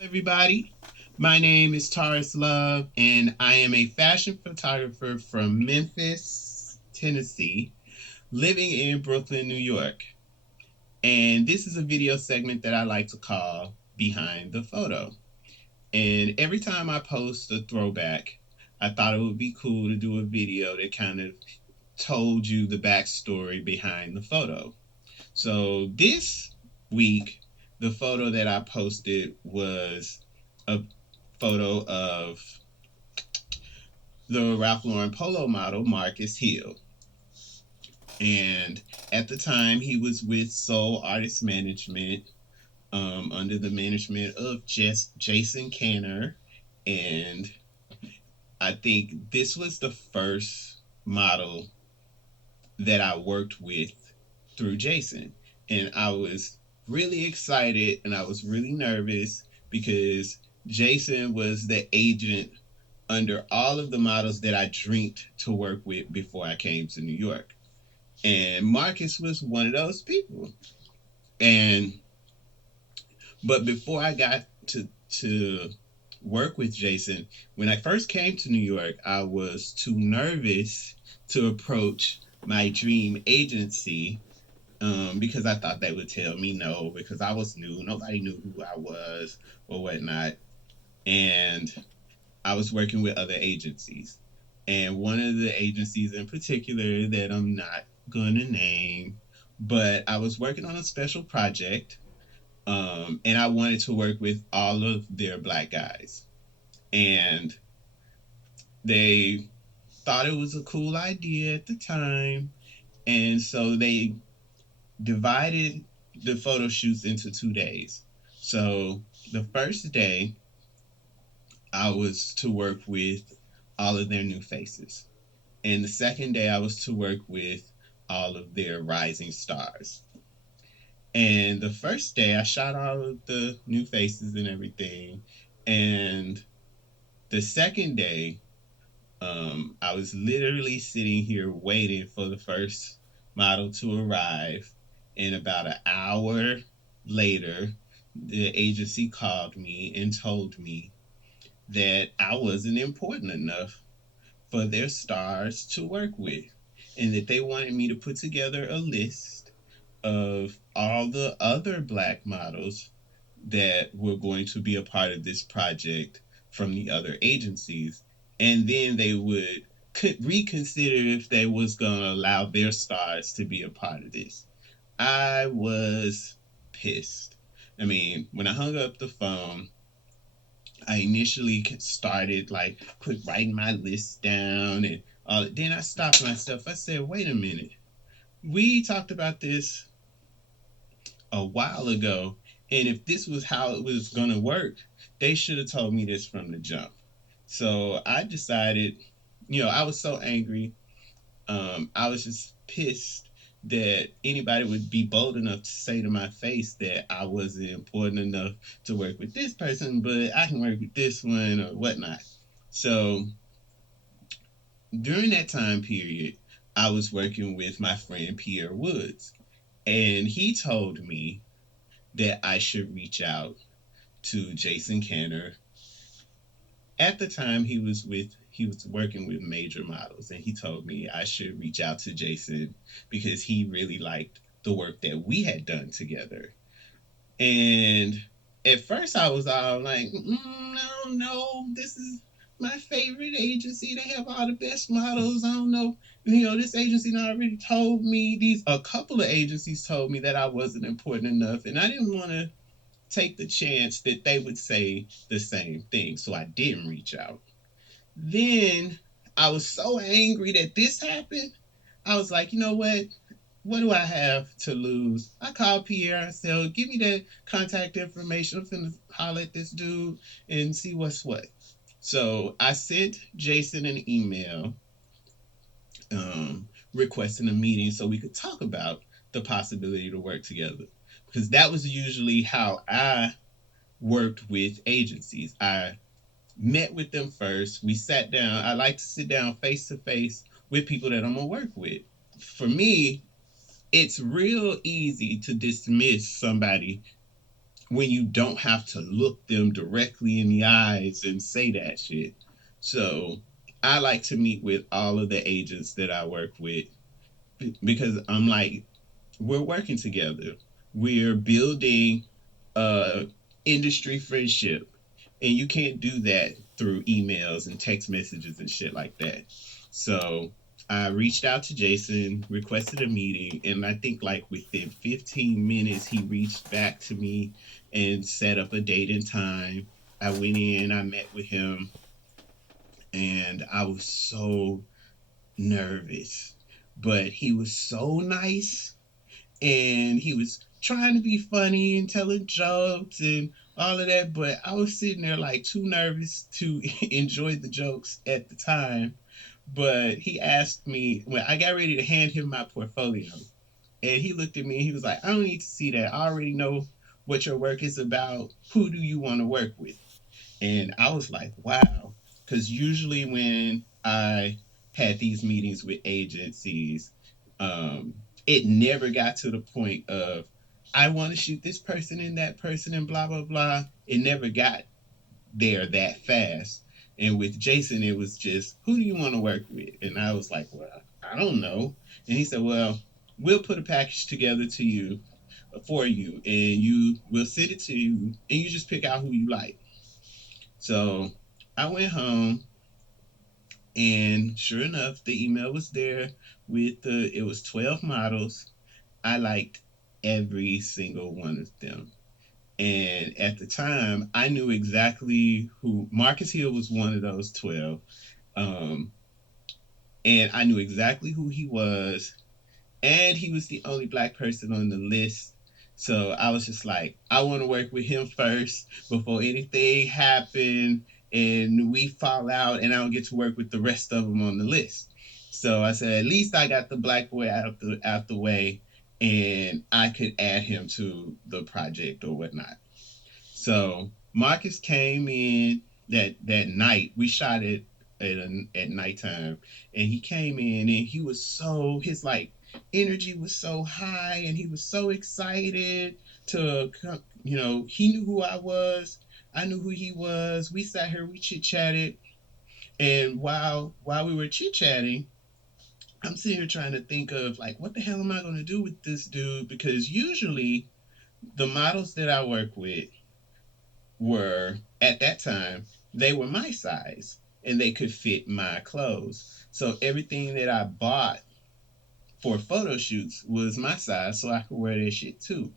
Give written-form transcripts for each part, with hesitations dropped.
Everybody. My name is Tarrice Love, and I am a fashion photographer from Memphis, Tennessee, living in Brooklyn, New York. And this is a video segment that I like to call Behind the Photo. And every time I post a throwback, I thought it would be cool to do a video that kind of told you the backstory behind the photo. So this week, the photo that I posted was a photo of the Ralph Lauren polo model Marcus Hill. And at the time, he was with Soul Artist Management under the management of Jason Canner. And I think this was the first model that I worked with through Jason. And I was really excited and I was really nervous because Jason was the agent under all of the models that I dreamed to work with before I came to New York. And Marcus was one of those people. And but before I got to work with Jason, when I first came to New York, I was too nervous to approach my dream agency because I thought they would tell me no because I was new. Nobody knew who I was or whatnot. And I was working with other agencies. And one of the agencies in particular that I'm not going to name, but I was working on a special project and I wanted to work with all of their black guys. And they thought it was a cool idea at the time. And so they divided the photo shoots into 2 days. So the first day, I was to work with all of their new faces. And the second day, I was to work with all of their rising stars. And the first day, I shot all of the new faces and everything. And the second day, I was literally sitting here waiting for the first model to arrive. And about an hour later, the agency called me and told me that I wasn't important enough for their stars to work with, and that they wanted me to put together a list of all the other black models that were going to be a part of this project from the other agencies, and then they would reconsider if they was going to allow their stars to be a part of this. I was pissed. I mean, when I hung up the phone, I initially started like put writing my list down and then I stopped myself. I said, "Wait a minute. We talked about this a while ago, and if this was how it was gonna work, they should have told me this from the jump." So I decided, I was so angry. I was just pissed that anybody would be bold enough to say to my face that I wasn't important enough to work with this person, but I can work with this one or whatnot. So during that time period, I was working with my friend Pierre Woods, and he told me that I should reach out to Jason Canner. At the time, he was working with major models, and he told me I should reach out to Jason because he really liked the work that we had done together. And at first, I was all like, "No, no, this is my favorite agency. They have all the best models. I don't know. This agency already told me these. A couple of agencies told me that I wasn't important enough, and I didn't want to take the chance that they would say the same thing. So I didn't reach out. Then I was so angry that this happened. I was like, you know what? What do I have to lose? I called Pierre. I said, "Oh, give me that contact information. I'm finna holler at this dude and see what's what." So I sent Jason an email requesting a meeting so we could talk about the possibility to work together. Because that was usually how I worked with agencies. I met with them first. We sat down. I like to sit down face to face with people that I'm gonna work with. For me, it's real easy to dismiss somebody when you don't have to look them directly in the eyes and say that shit. So I like to meet with all of the agents that I work with because I'm like, we're working together. We're building a industry friendship. And you can't do that through emails and text messages and shit like that. So I reached out to Jason, requested a meeting, and I think like within 15 minutes he reached back to me and set up a date and time. I went in, I met with him, and I was so nervous. But he was so nice, and he was trying to be funny and telling jokes and all of that, but I was sitting there like too nervous to enjoy the jokes at the time. But he asked me when I got ready to hand him my portfolio, and he looked at me and he was like, I don't need to see that. I already know what your work is about. Who do you want to work with? And I was like, wow. Because usually when I had these meetings with agencies, it never got to the point of, I want to shoot this person and that person and blah, blah, blah. It never got there that fast. And with Jason, it was just, who do you want to work with? And I was like, well, I don't know. And he said, well, we'll put a package together to you for you, and you will send it to you, and you just pick out who you like. So I went home, and sure enough, the email was there with it was 12 models. I liked every single one of them. And at the time, I knew exactly who Marcus Hill was, one of those 12. Um, and I knew exactly who he was, and he was the only black person on the list. So I was just like, I want to work with him first before anything happened and we fall out and I don't get to work with the rest of them on the list. So I said, at least I got the black boy out the way, and I could add him to the project or whatnot. So Marcus came in that night. We shot it at nighttime, and he came in and he was so his like energy was so high, and he was so excited to come. He knew who I was. I knew who he was. We sat here, we chit chatted, and while we were chit chatting, I'm sitting here trying to think of like, what the hell am I going to do with this dude? Because usually the models that I work with were at that time, they were my size and they could fit my clothes. So everything that I bought for photo shoots was my size, so I could wear that shit too.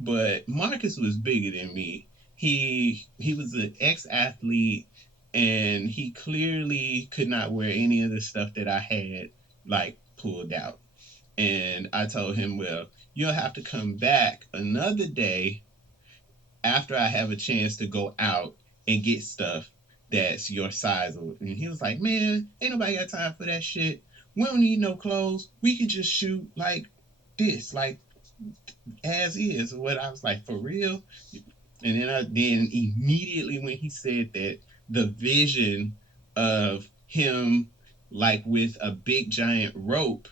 But Marcus was bigger than me. He was an ex athlete, and he clearly could not wear any of the stuff that I had like pulled out. And I told him, well, you'll have to come back another day after I have a chance to go out and get stuff that's your size. And he was like, man, ain't nobody got time for that shit. We don't need no clothes. We can just shoot like this, like as is. What I was like, for real? And then immediately when he said that, the vision of him like with a big giant rope,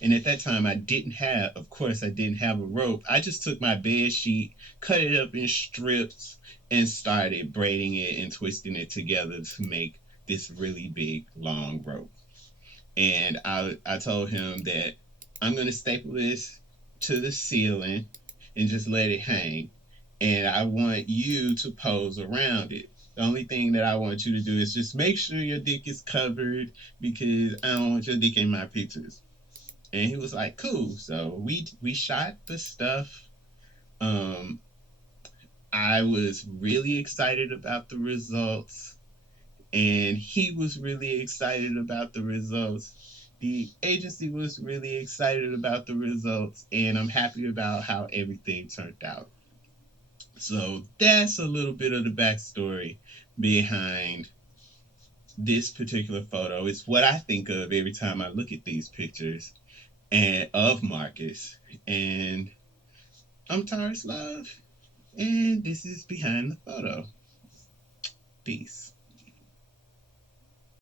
and at that time, of course, I didn't have a rope. I just took my bed sheet, cut it up in strips, and started braiding it and twisting it together to make this really big, long rope. And I told him that I'm going to staple this to the ceiling and just let it hang. And I want you to pose around it. The only thing that I want you to do is just make sure your dick is covered, because I don't want your dick in my pictures. And he was like, cool. So we shot the stuff. um I was really excited about the results, and he was really excited about the results. The agency was really excited about the results, and I'm happy about how everything turned out. So that's a little bit of the backstory behind this particular photo. It's what I think of every time I look at these pictures and of Marcus. And I'm Tarrice Love, and this is Behind the Photo. Peace.